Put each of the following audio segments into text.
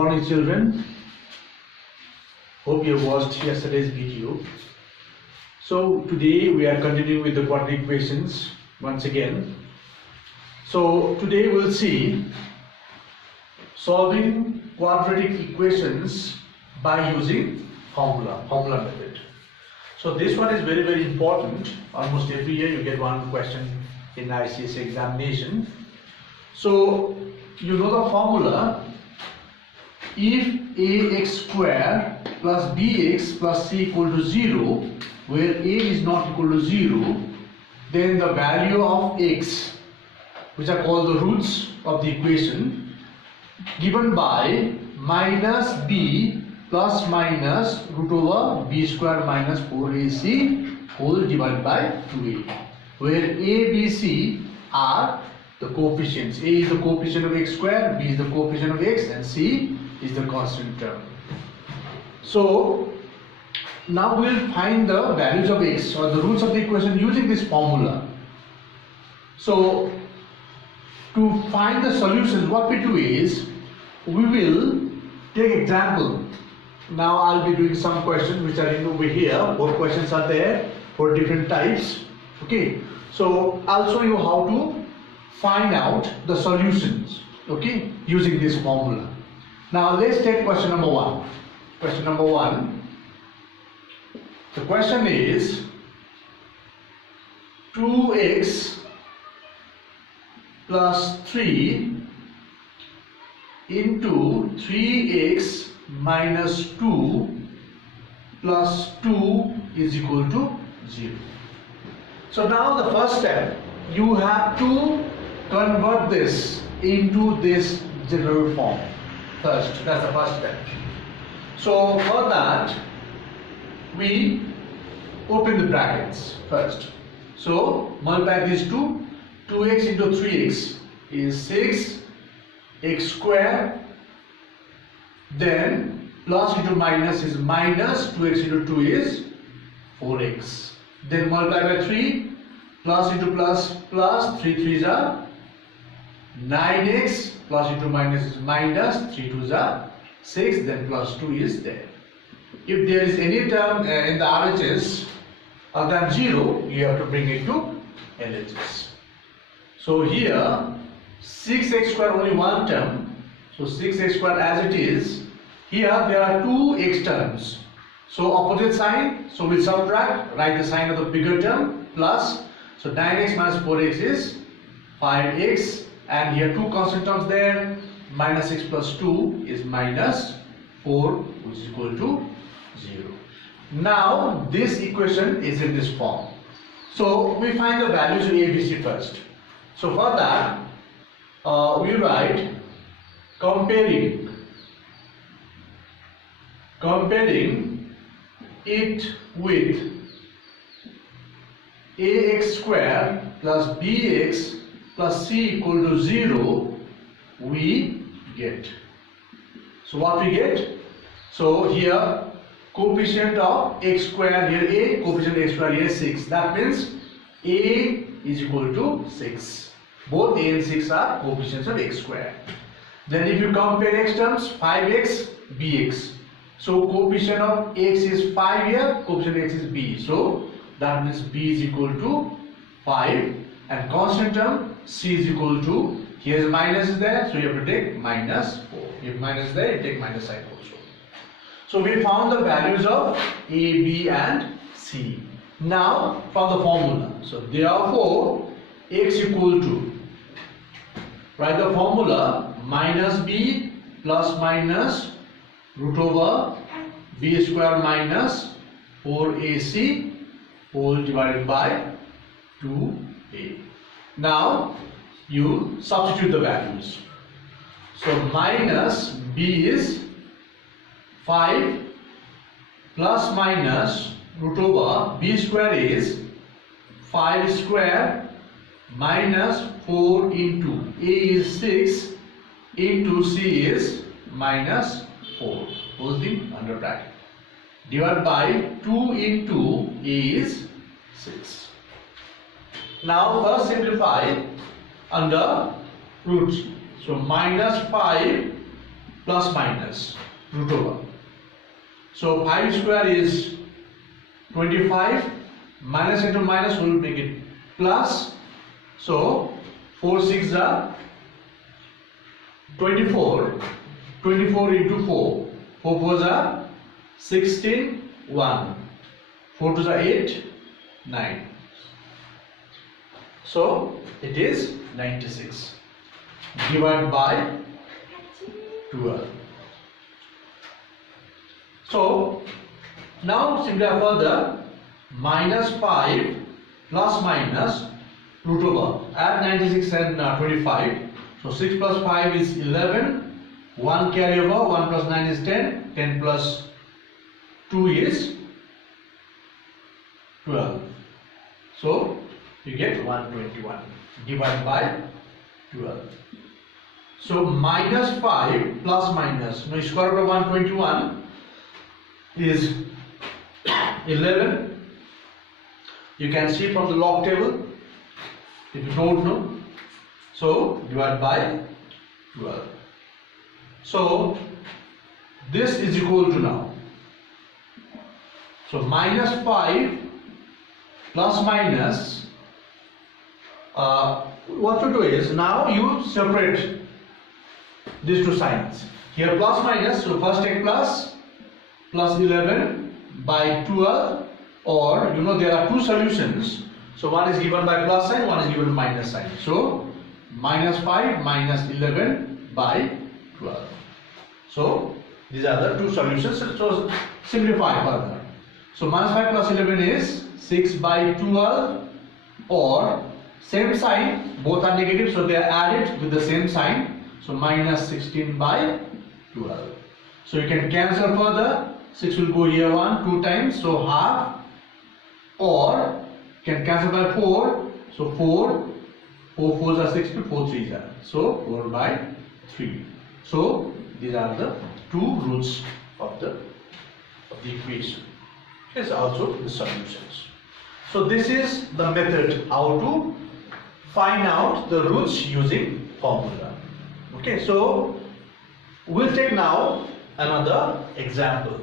morning, children. Hope you have watched yesterday's video. So today we are continuing with the quadratic equations once again. So today we'll see solving quadratic equations by using formula method. So this one is very important. Almost every year you get one question in ICSE examination. So you know the formula. If ax square plus bx plus c equal to 0, where a is not equal to 0, then the value of x, which are called the roots of the equation, given by minus b plus minus root over b square minus 4ac whole divided by 2a, where a, b, c are the coefficients. A is the coefficient of x square, b is the coefficient of x, and c is the constant term. So now we will find the values of x or the roots of the equation using this formula. So to find the solutions, what we do is we will take example. Now I'll be doing some questions which are in over here. Both questions are there for different types. Okay, so I'll show you how to find out the solutions, okay, using this formula. Now let's take question number 1. Question number 1. The question is 2x plus 3 into 3x minus 2 plus 2 is equal to 0. So now the first step, you have to convert this into this general form first. That's the first step. So for that, we open the brackets first. So multiply these two. 2x into 3x is 6, x square, then plus into minus is minus, 2x into 2 is 4x. Then multiply by 3, plus into plus, 3 3s are 9x, plus into minus is minus, 3 2s are 6, then plus 2 is there. If there is any term in the RHS other than 0, you have to bring it to LHS. So here 6x square only one term, so 6x square as it is. Here there are two x terms, so opposite sign, so we'll subtract, write the sign of the bigger term, plus, so 9x minus 4x is 5x, and here two constant terms there, minus 6 plus 2 is minus 4, which is equal to 0. Now this equation is in this form. So we find the values of a, b, c first. So for that, we write comparing it with ax square plus bx plus c equal to 0, we get. So what we get? So here coefficient of x square, here a, coefficient of x square here is 6. That means a is equal to 6. Both a and 6 are coefficients of x square. Then if you compare x terms, 5x, bx. So coefficient of x is 5 here, coefficient of x is b. So that means b is equal to 5, and constant term c is equal to, here's minus is there, so you have to take minus 4. If minus is there, you take minus sign also. So we found the values of a, b and c. Now from the formula. So therefore x equal to, write the formula, minus b plus minus root over b square minus 4ac whole divided by 2a. Now you substitute the values. So minus b is 5 plus minus root over b square is 5 square minus 4 into a is 6 into c is minus 4, whole thing under bracket, divided by 2 into a is 6. Now first simplify under roots. So minus 5 plus minus root over. So 5 square is 25, minus into minus will make it plus. So 4 6 are 24, 24 into 4, 4 4s are 16, 1, 4 2s are 8, 9. So it is 96 divided by 12. So now simplify further, minus 5 plus minus root over, add 96 and 25. So 6 plus 5 is 11, 1 carry over, 1 plus 9 is 10, 10 plus 2 is 12. So you get 121 divided by 12. So minus 5 plus minus, now square root of 121 is 11. You can see from the log table if you don't know. So divide by 12. So this is equal to now. So minus 5 plus minus, what to do is, now you separate these two signs. Here plus minus, so first take plus 11 by 12, or you know there are two solutions. So one is given by plus sign, one is given minus sign. So minus 5 minus 11 by 12. So these are the two solutions. So simplify further. So minus 5 plus 11 is 6 by 12, or same sign, both are negative, so they are added with the same sign. So minus 16 by 12. So you can cancel further. 6 will go here 2 times, so half, or you can cancel by 4. So 4 4s are 16, 4 3s are. So 4 by 3. So these are the two roots of the equation. Is also the solutions. So this is the method how to find out the roots using formula. Okay, so we'll take now another example.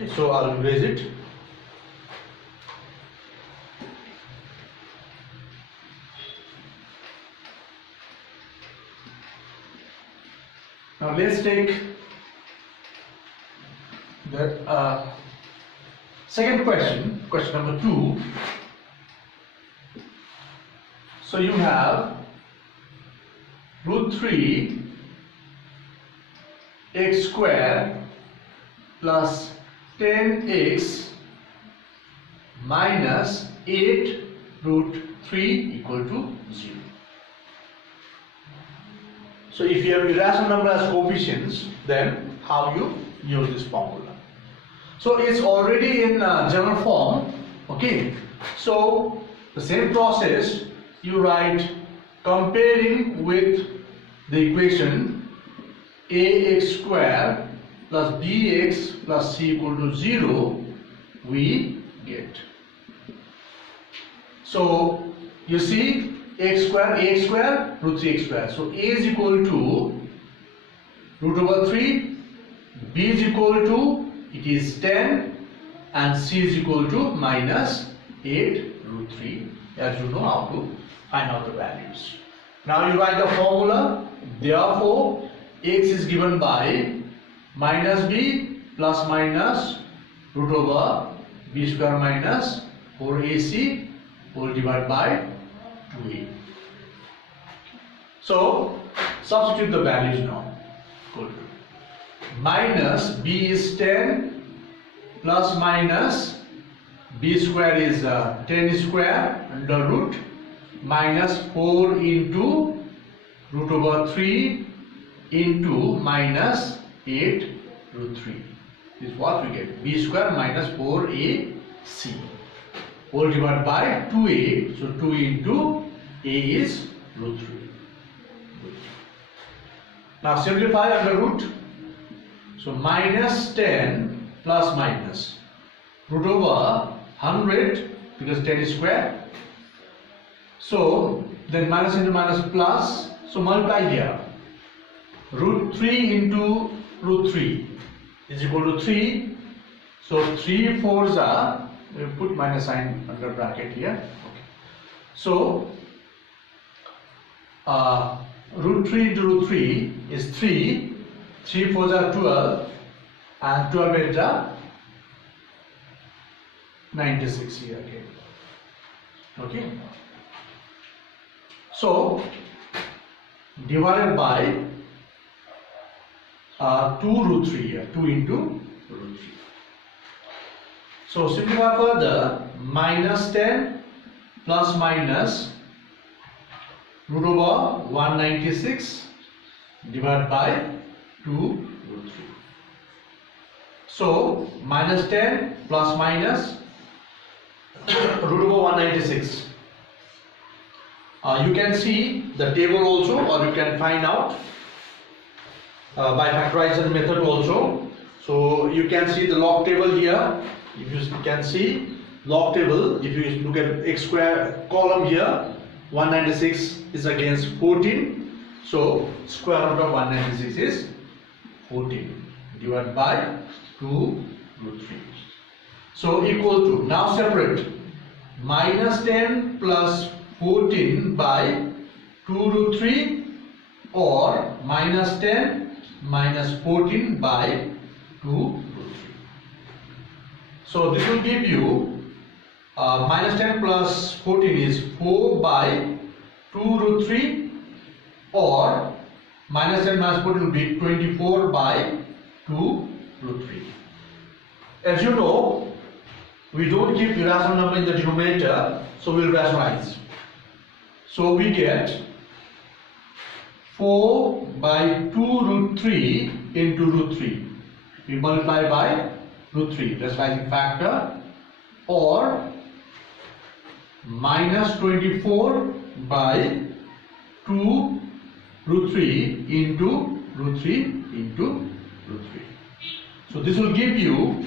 Okay, so I'll erase it. Now let's take the second question, question number 2. So you have root 3 x square plus 10x minus 8 root 3 equal to 0. So if you have irrational number as coefficients, then how you use this formula? So it's already in general form. Okay, so the same process, you write comparing with the equation ax square plus bx plus c equal to 0, we get. So you see ax square root 3x square. So a is equal to root over 3, b is equal to, it is 10, and c is equal to minus 8 root 3, as you know how to find out the values. Now you write the formula. Therefore x is given by minus b plus minus root over b square minus 4ac whole divided by 2a. So substitute the values now. Good. Minus b is 10 plus minus b square is 10 square under root minus 4 into root over 3 into minus 8 root 3. This is what we get. B square minus 4ac whole divided by 2a. So 2 into a is root 3. Now simplify under root. So minus 10 plus minus root over 100 because 10 is square. So then minus into minus plus. So multiply here. root 3 into root 3 is equal to 3. So 3 4s are, we put minus sign under bracket here. Okay. So root 3 into root 3 is 3. 3 4s are 12, and 12 8s are 96 here again. Okay. So divided by 2 root 3 here, 2 into root 3. So simplify further, minus 10 plus minus root over 196 divided by 2 root 3. So minus 10 plus minus root over 196. You can see the table also, or you can find out by factorization method also. So you can see the log table here. If you can see log table, if you look at x square column here, 196 is against 14. So square root of 196 is 14 divided by 2 root 3. So equal to, now separate, minus 10 plus 14 by 2 root 3, or minus 10 minus 14 by 2 root 3. So this will give you minus 10 plus 14 is 4 by 2 root 3, or minus 10 minus 14 will be 24 by 2 root 3. As you know, we don't keep irrational number in the denominator, so we will rationalize. So we get 4 by 2 root 3 into root 3. We multiply by root 3, rationalizing factor, or minus 24 by 2 root 3 into root 3 into root 3. So this will give you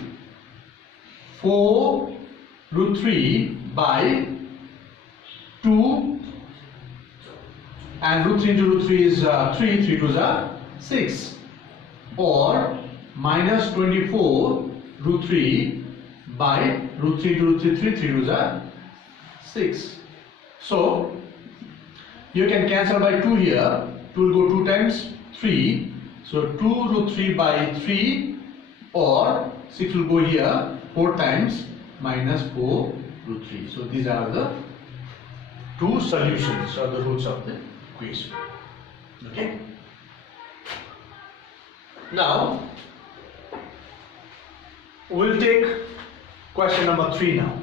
4 root 3 by 2, and root 3 into root 3 is 3, 3 2s are 6, or minus 24 root 3 by root 3 into root 3, 3 2s are 6. So you can cancel by 2 here, 2 will go 2 times 3, so 2 root 3 by 3, or 6 will go here 4 times minus 4 root 3. So these are the two solutions or the roots of the equation. Okay. Now we'll take question number 3 now.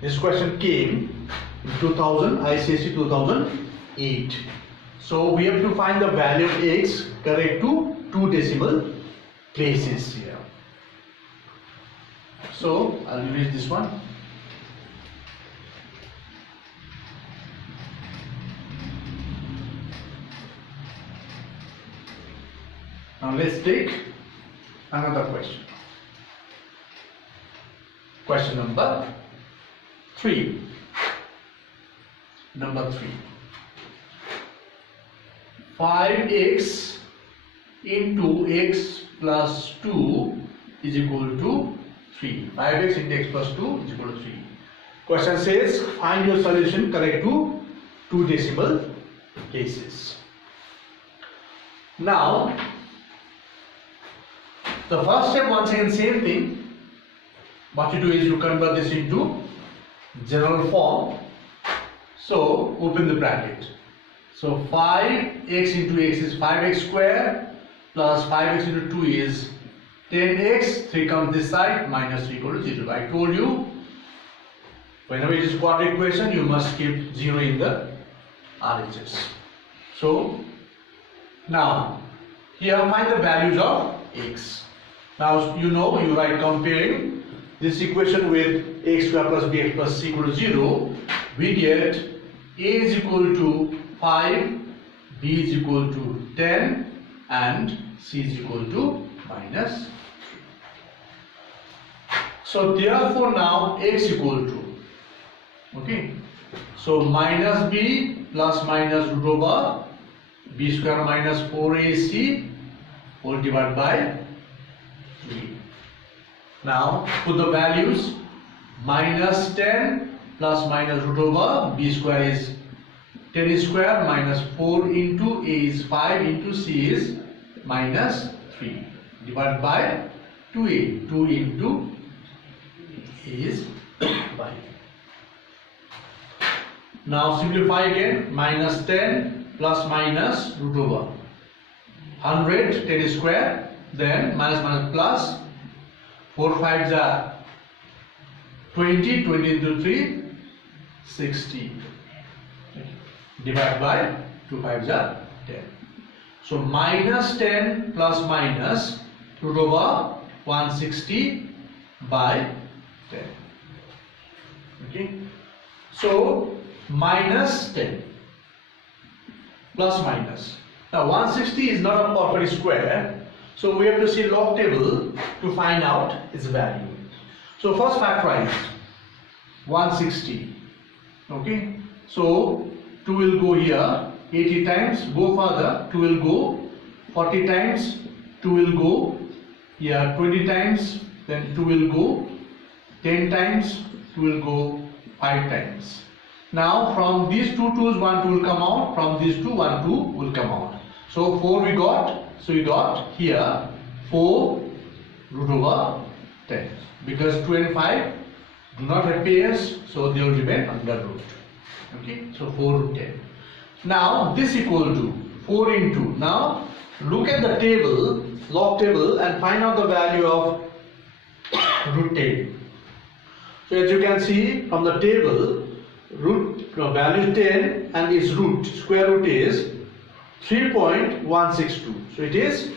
This question came in 2000, ICSE 2008. So we have to find the value of x correct to 2 decimal places here. So I'll erase this one. Now let's take another question. Question number 3. Number 3. 5x into x plus 2 is equal to 3. 5x into x plus 2 is equal to 3. Question says find your solution correct to 2 decimal places. Now the first step, once again same thing. What you do is you convert this into general form. So open the bracket. So 5x into x is 5x square plus 5x into 2 is 10x. 3 comes this side, minus 3 equal to 0. I told you whenever it is quadratic equation you must keep 0 in the RHS. So now here find the values of x. Now you know, you write comparing this equation with x square plus bx plus c equal to 0, we get a is equal to 5, b is equal to 10, and c is equal to minus 3. So therefore now x equal to, okay, so minus b plus minus root over b square minus 4ac whole divided by 3. Now put the values. Minus 10 plus minus root over b square is 10 square minus 4 into a is 5 into c is minus 3 divided by 2a. 2 into a is 5. Now simplify again. Minus 10 plus minus root over 100, 10 square, then minus minus plus 4 5s are 20, 20 into 3, 60. Divided by 2 5s are 10. So minus 10 plus minus root over 160 by 10. Okay. So minus 10 plus minus. Now 160 is not a perfect square, so we have to see log table to find out its value. So first factorize 160. Okay. So 2 will go here 80 times, go further, 2 will go 40 times, 2 will go here 20 times, then 2 will go 10 times, 2 will go 5 times. Now from these two 2's 1 2 will come out, from these two 1 2 will come out. So 4 we got, so we got here 4 root over 10, because 2 and 5 do not have pairs, so they will remain under root. Okay, so 4 root 10. Now this equal to 4 into, now look at the table, log table, and find out the value of root 10. So as you can see from the table, root value 10 and its root, square root is 3.162. So it is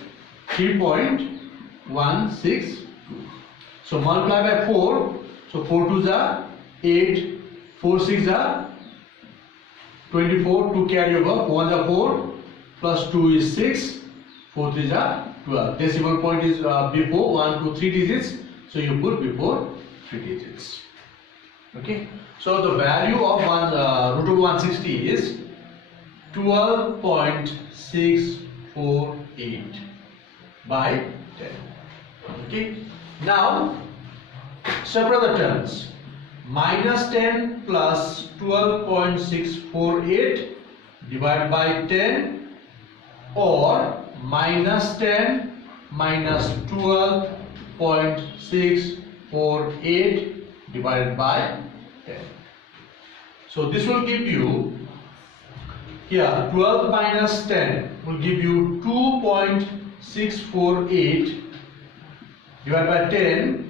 3.162. So multiply by 4. So 4 2s are 8, 4 6 are 24, 2 carry over, 4 1s are 4, plus 2 is 6, 4 3s are 12. Decimal point is before 1 2 3 digits, so you put before 3 digits. Okay, so the value of root of 160 is 12.648 by 10. Okay, now separate the terms. Minus 10 plus 12.648 divided by 10, or minus 10 minus 12.648 divided by 10. So this will give you, here 12 minus 10 will give you 2.648 divided by 10,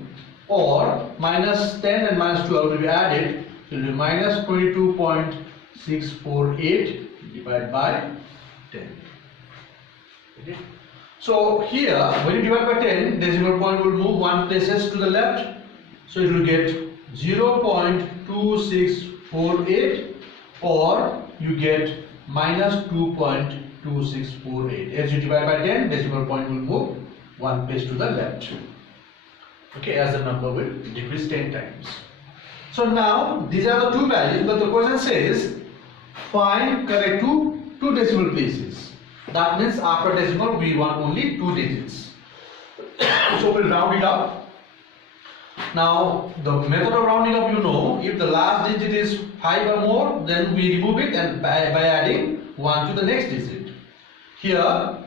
or minus 10 and minus 12 will be added, so it will be minus 22.648 divided by 10. Okay. So here when you divide by 10, decimal point will move 1 places to the left, so it will get 0.2648, or you get minus 2.2648. As you divide by 10, decimal point will move 1 place to the left. Okay, as the number will decrease 10 times. So now these are the two values, but the question says find correct to 2 decimal places. That means after decimal we want only 2 digits. So we'll round it up. Now the method of rounding up, you know, if the last digit is 5 or more, then we remove it and by adding 1 to the next digit. Here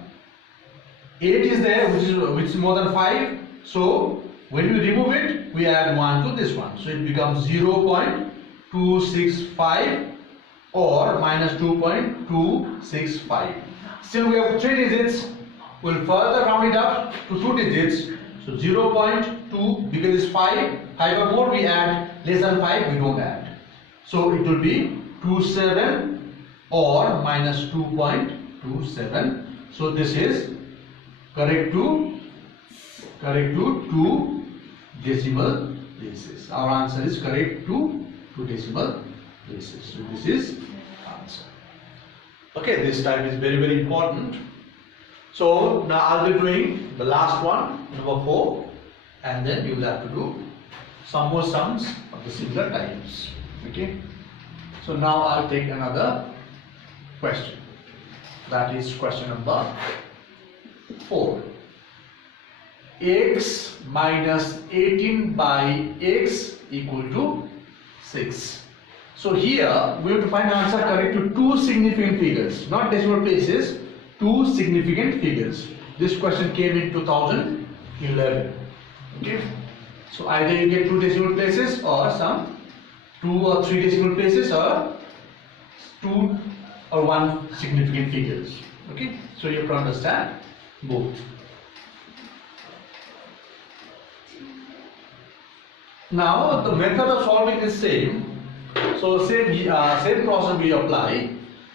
8 is there, which is more than 5. So when we remove it, we add 1 to this one. So it becomes 0.265 or minus 2.265. Still we have 3 digits. We'll further round it up to 2 digits. So 0.2, because it's 5 or more we add, less than 5 we don't add. So it will be 27 or minus 2.27. So this is correct to 2 decimal places. Our answer is correct to 2 decimal places. So this is answer. Okay, this type is very, very important. So now I'll be doing the last one, number 4, and then you will have to do some more sums of the similar types. Okay. So now I'll take another question. That is question number 4. x minus 18 by x equal to 6. So here we have to find answer correct to two significant figures, not decimal places, two significant figures. This question came in 2011. Okay, so either you get two decimal places or some 2 or 3 decimal places or 2 or 1 significant figures. Okay, so you have to understand both. Now the method of solving is same. So same process we apply.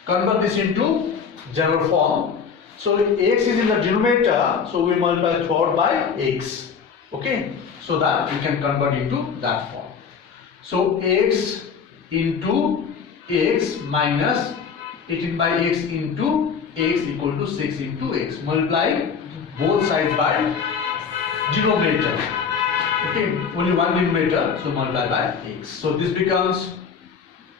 Convert this into general form. So x is in the denominator, so we multiply throughout by x. Okay, so that we can convert into that form. So x into x minus 18 by x into x equal to 6 into x. Multiply both sides by denominator. Okay, only one denominator, so multiply by x. So this becomes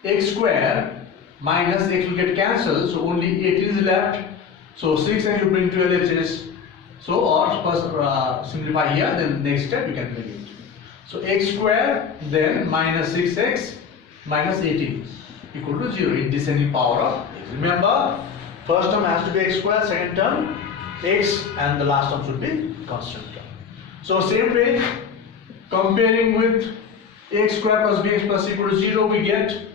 x square minus x will get cancelled, so only 18 is left. So 6 and you bring to LHS. So or first simplify here, then next step you can bring it. So x square then minus 6x minus 18 equal to 0 in descending power of x. Remember, first term has to be x square, second term x, and the last term should be constant term. So same way, comparing with x square plus bx plus c equal to 0, we get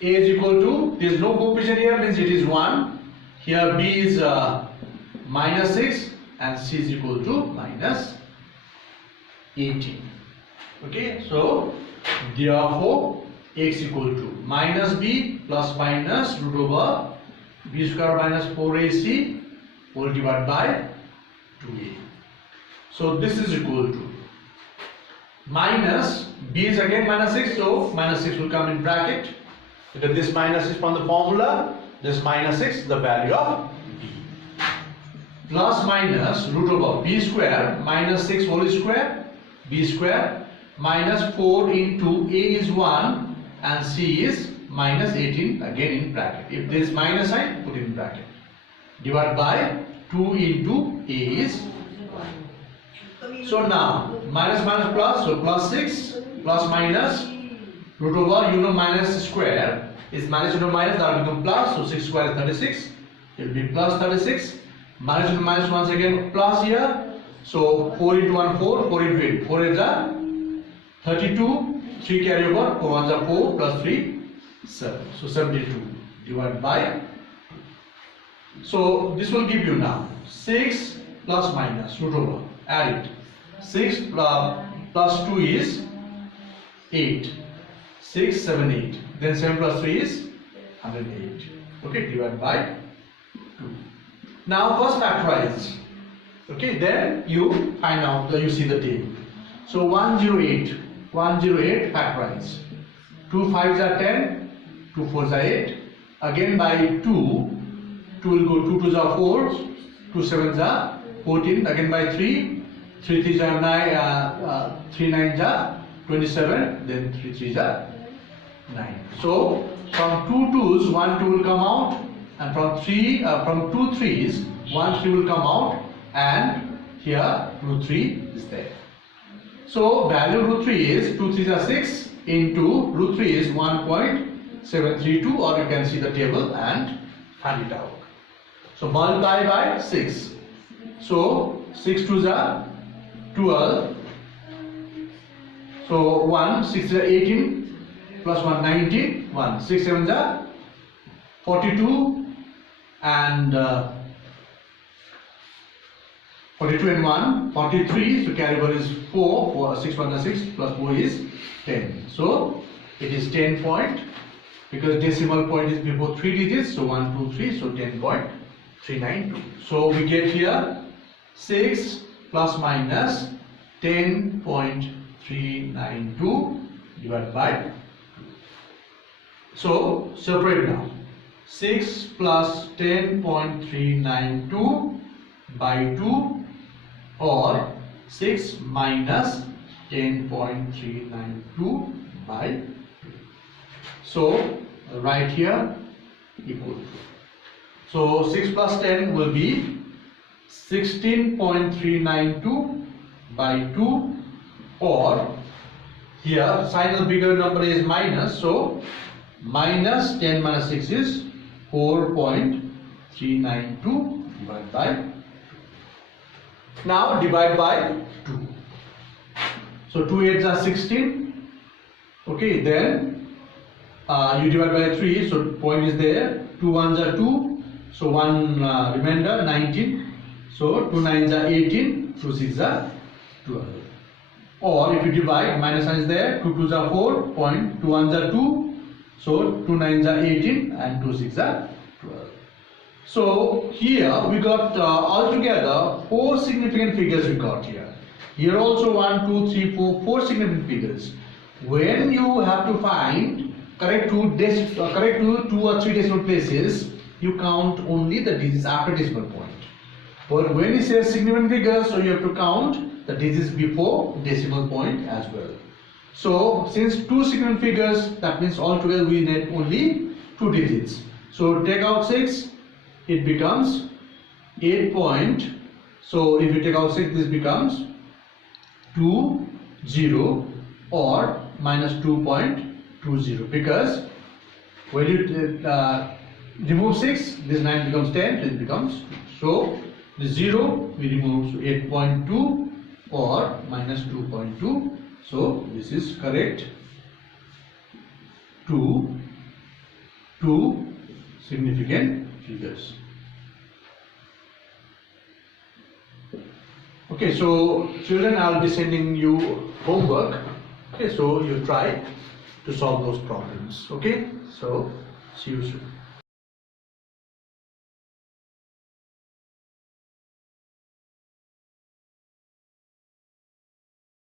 a is equal to, there is no coefficient here, means it is 1. Here b is minus 6 and c is equal to minus 18. Okay, so therefore x equal to minus b plus minus root over b square minus 4ac whole divided by 2a. So this is equal to minus b is again minus 6, so minus 6 will come in bracket because this minus is from the formula, this minus 6 the value of b, plus minus root over b square minus 6 whole square b square minus 4 into a is 1 and c is minus 18 again in bracket. If there is minus sign, put in bracket, divided by 2 into a is 1. So now minus minus plus, so plus 6 plus minus root over, you know, minus square is minus into minus, that will become plus, so 6 square is 36, it will be plus 36, minus into minus once again plus here, so 4 into 1 4, 4 into 8, 4 is a 32, 3 carry over, 4 ones are 4 plus 3 7, so 72 divided by 2. So this will give you now 6 plus minus root over, add it, 6 plus 2 is 8, 6 7 8, then 7 plus 3 is 108. Okay, divided by 2. Now first factorize. Okay, then you find out, you see the table. So 108 factorize. 2 5s are 10, 2 4s are 8. Again by 2 will go 2 2s are 4, 2 7s are 14. Again by 3 3s are 9, 3 9s are 27. Then 3 3s are 9. So from 2 2s 1 2 will come out, and from 2 3s 1 3 will come out, and here root 3 is there. So value root 3 is 2 3s are 6 into root 3 is 1.732, or you can see the table and find it out. So multiply by 6. So 6 2s are 12. So 1 6 are 18 plus 1 19, 1 6 7s are 42, and 42 and 1 43. So carry over is 4, 6 1 is 6 plus 4 is 10. So it is 10 point, because decimal point is before 3 digits, so 1 2 3, so 10.392. So we get here 6 plus minus 10.392 divided by 2. So separate now. 6 plus 10.392 by 2, or 6 minus 10.392 by 2. So right here equal to. So 6 plus 10 will be 16.392 by 2, or here sign of the bigger number is minus, so minus 10 minus 6 is 4.392 divided by 2. Now divide by 2. So 2 8s are 16. Okay, then you divide by 3, so point is there. 2 1s are 2, so 1 remainder 19. So 2 9s are 18, 2 6s are 12. Or if you divide, minus sign is there, 2 2s are 4, point 2 1s are 2, so 2 9s are 18 and 2 6s are 12. So here we got altogether 4 significant figures we got here. Here also 1, 2, 3, 4 significant figures. When you have to find correct two or three decimal places, you count only the digits after decimal point. But when it says significant figures, so you have to count the digits before decimal point as well. So since 2 significant figures, that means altogether we need only 2 digits. So take out 6, it becomes 8 point. So if you take out 6, this becomes 2 0 or minus 2.20, because when you remove 6, this 9 becomes 10, it becomes 2. So the 0 we remove, so 8.2 or minus 2.2. So this is correct. 2 significant figures. Okay, so children, I will be sending you homework. Okay, so you try to solve those problems. Okay, so see you soon.